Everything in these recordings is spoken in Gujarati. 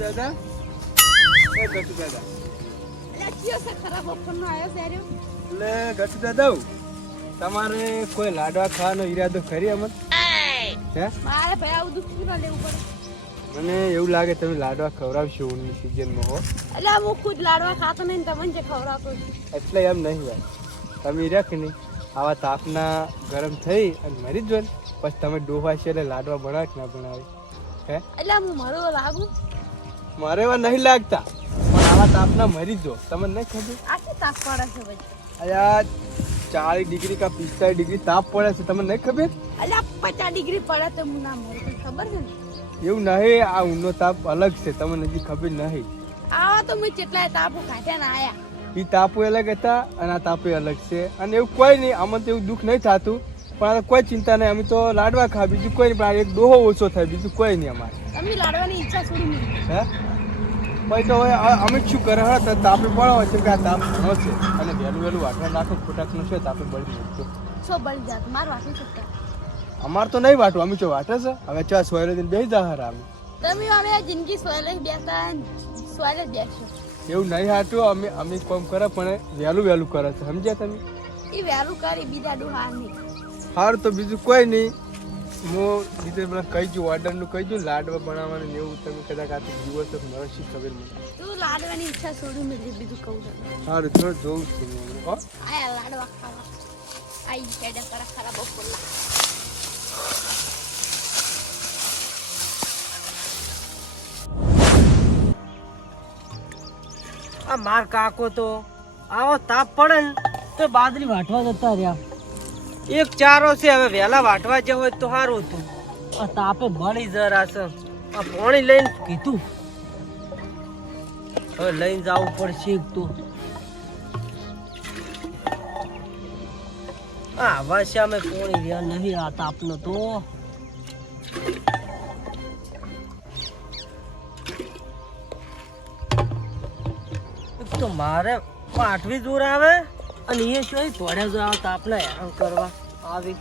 દાદા એ ગટુ દાદા એટલે કયો છે ખરાબ બપોરનો આવ્યો છે રહ્યો? એટલે ગટુ દાદા તમારે કોઈ લાડવા ખાવાનો ઈરાદો ખરી અમન હે? મારે ભાઈ આવું દુઃખ ના લેવું પડે. મને એવું લાગે તમે લાડવા ખવડાવશો ઉની સિઝનમાં હો. એટલે હું ખુદ લાડવા ખાતો નહીં તમને જે ખવડાવતો એટલે એમ નહીં ભાઈ તમે રાખ નહીં આવા તાપના ગરમ થઈ અને મરી જ ને. પછી તમે ડોહા છે એટલે લાડવા બનાવે કે ના બનાવે? હે? એટલે હું મારો લાગુ? મારે એવા નહીં લાગતા. પણ આવા તાપના મરી જ તમને નહીં ખબર? આખી તાપ પડે છે ભાઈ. અલ્યા ચાલીસ ડિગ્રી કા પિસ્તાલીસ ડિગ્રી તાપ પડે છે. તમને નહીં ખબર? એટલે પચાસ ડિગ્રી પડે તો હું ના મરું. ખબર છે ને? એવું નહીં આ ઊંડો તાપ અલગ છે. તમને હજી ખબર નહીં. આવા તો મેં કેટલાય તાપો કાઢ્યા ને આયા. એ તાપો અલગ હતા અને આ તાપે અલગ છે. અને એવું કોઈ નહીં આમાં તો એવું દુઃખ નહીં થતું. પણ કોઈ ચિંતા નહીં. અમે તો લાડવા ખા બીજું કોઈ નહીં. પણ એક ડોહો ઓછો થાય. બીજું કોઈ નહીં અમારે. તમે લાડવાની ઈચ્છા છોડી નહીં. હે? પછી તો હવે અમે શું કરે હા? તો તાપે પડો છે કે આ તાપ છે અને વહેલું વહેલું વાટણ નાખો ખોટાકનું છે તાપે બળી મૂકજો છો બળી જાત માર વાંચી શકતા અમાર તો નહીં વાટું અમે જો વાટે છે. હવે ચા સોયરે દિન બેસી જા હારા અમે. તમે આ જિંદગી સોયલે બેસતા સોયલે બેસો એવું નહીં હાટું અમે અમે કોમ કરે પણ વહેલું વહેલું કરે છે. સમજ્યા તમે? એ વહેલું કરી બીજા ડોહા નહીં. સારું તો બીજું કોઈ નહીં. હું બીજું પેલા કહી દઉં ઓર્ડરનું કહી દઉં લાડવા બનાવવાનું ને એવું તમે કદાચ આ તો જીવો તો મને શી ખબર મને તું લાડવાની ઈચ્છા છોડું મેં બીજું કહું તને સારું થોડું જોઉં છું હું. હો? આયા લાડવા ખાવા. આઈ કેડે પર ખરાબ બપોરના. આ માર કાકો તો આવો તાપ પડે ને તો બાદરી વાટવા જતા રહ્યા. એક ચારો છે, હવે વહેલા વાટવા જવું હોય તો સારું હતું. તાપે ભણી જરા આ પાણી લઈને કીધું. હવે લઈને જવું પડશે તું. આ વાસ્યા અમે પાણી રહ્યા નહીં, આ તાપનો તો. તો મારે પાઠવી દૂર આવે. અને એ શું તોડે જો આવતા આપણે હેરાન કરવા આવી.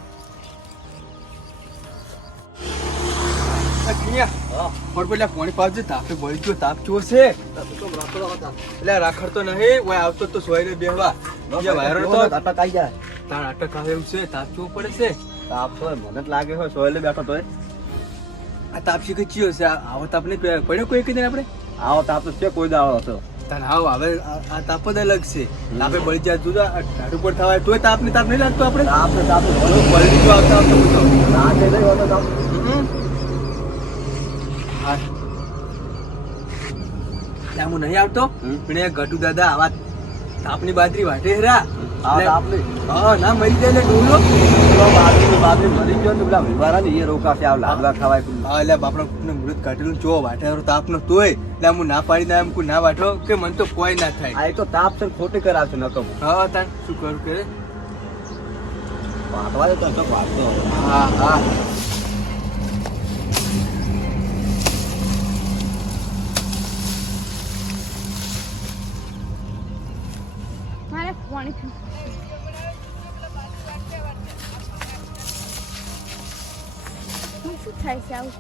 તાપે તાપ રાખડ તો નહીં આવતો તો સોયરે બેહવા. બીજા વાયરો તો તાર અટક આવે એવું છે તાપ કેવો પડે છે? મને લાગે હોય સોયલે બેઠો તોય. આ તાપ શીખે ચિયો છે? આવો તાપ નહીં પડ્યો કોઈ કીધું આપણે? આવો તાપ તો છે કોઈ દાવો હતો. તાન હાવ હવે આ તાપ જ અલગ છે. તાપે બળી જાય તું ઢાડ ઉપર થવાય તોય તાપ ને તાપ નહીં લાગતો આપણે? તાપ તો તાપ બળી જો આવતા આવતો બધો ના રાતે નહીં હોતો તાપ. હા. નહીં આવતો. પણ એ ગટુ દાદા આવા તાપની બાજરી વાટે હેરા તાપની? ના મરી જાય ડોલો તો બાજરી બાજરી મરી ગયો ને પેલા વિવારા ને એ રોકાશે આ લાડવા ખવાય. હા એટલે બાપડા કુકને મૃત કાઢેલું ચો વાટેરો તાપ નો તોય એટલે હું ના પાડી ના એમ કોઈ ના વાટો કે મને તો કોઈ ના થાય. આ તો તાપ છે ખોટી કરાવશે નકમ. હા તાન શું કરું કે? વાટવા દે તો તો વાટતો હા હા. પાણી શું થાય છે આવું?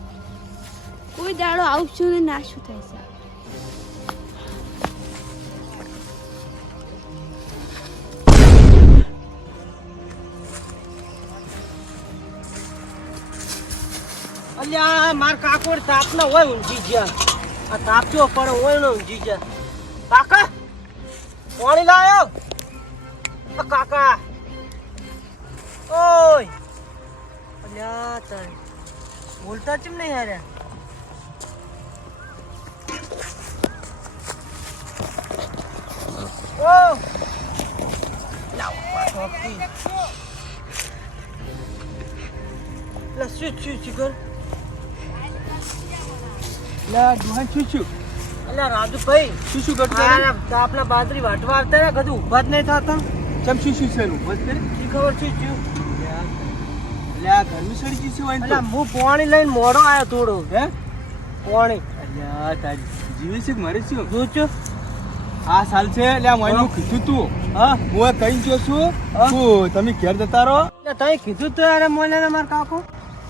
કોઈ દાડો આવું ને ના શું થાય છે અલ્યા, માર કાકો તાપ ના હોય ઊંઘી ગયા. આ તાપ પડે હોય ને ઊંઘી ગયા. કાકા, પાણી લાયો કાકા ઓય અલ્યા તાર બોલતા ચમ નહીં હારે ઓ લાવ લા શું શું ચિકન લા દુહાન શું શું અલ્યા રાજુભાઈ. શું શું કરતા આપણા બાદરી વાટવા આવતા ને કદી ઊભા જ નહીં થતા. ચમ શું શું છે એનું? બસ કરે? શી ખબર શું થયું એટલે આ ઘરનું સડી ગઈ છે હોય તો. હું પાણી લઈને મોડો આવ્યો થોડો. હે? પાણી. અલ્યા તારી જીવે છે મારે છે? જોઉં છું? આ સાલ છે એટલે મોઈનું કીધું તું. હા? હું કઈ ગયો છું. તું તમે ઘેર જતા રહો? એટલે તઈ કીધું તો અરે મોને ને માર કાકો?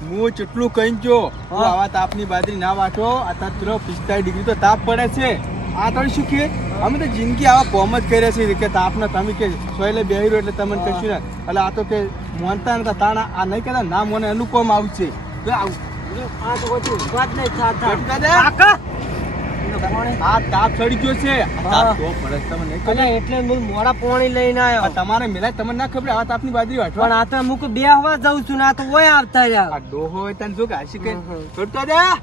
હું ચટલું કહી જો હા. આવા તાપની બાદરી ના વાટો. આ તત્ર પિસ્તાળીસ ડિગ્રી તો તાપ પડે છે. આ તો શું કે? અમે તો જિંદગી આવા કોમ જ કર્યા છે કે તાપના તમે કે સોયલે બેહી એટલે તમને કશું ના. એટલે આ તો કે મોનતા નતા તાણા આ નહીં કહેતા ના મને એનું કોમ આવું છે. તો હું. તમારે મિલાય તમને ના ખબર આ તાપની બાજરી વાટવા? આ તો મુક બે હવા જાઉં છું ને તો ઓય આવતા યાર ડોહો તને શું કે હાસી કે. કરતો દા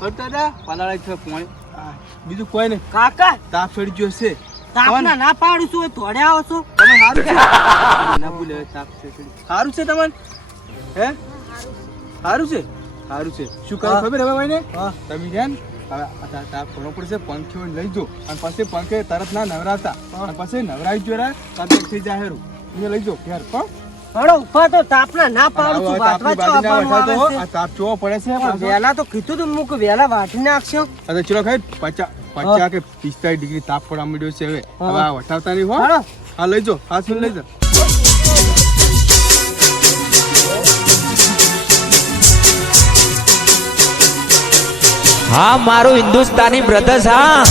કરતો દા છે પોણી. બીજું કોઈ નહીં. કાકા તાપ ચડી ગયો છે. તાપના ના પાડું છું તોડે આવો છો. તમે સારું છે ના ભૂલે તાપ ચડી. સારું છે તમને? હે? સારું છે? સારું છે. શું કરો. ખબર હવે ભાઈને? હા. તમે છે ને હવે આ તા- તાપ ઘણો પડશે પંખીઓ લઈ જો અને પછી પંખે તરત ના નવરાતા. અને પછી નવરાવી જો રા થઈ જાય હેરું. લઈ જો ઘેર પણ હળો ઊભા તો તાપના ના પાડું છું વાટવા ચો બાજરી ના આવવાનું વટાવતો. આવે આ તાપ જોવો પડે છે છે પણ પાછો. વહેલા તો કીધું તું મુક વહેલા વાટી નાખશો આ ચલો ખાઈ પચાસ પચાસ કે પિસ્તાળીસ ડિગ્રી તાપ પડવા માંડ્યો છે હવે હા. હવે આ વટાવતા નહીં હો હા લઈ જો હાથ લઈ જાઓ હા મારું હિન્દુસ્તાની બ્રધર્સ હા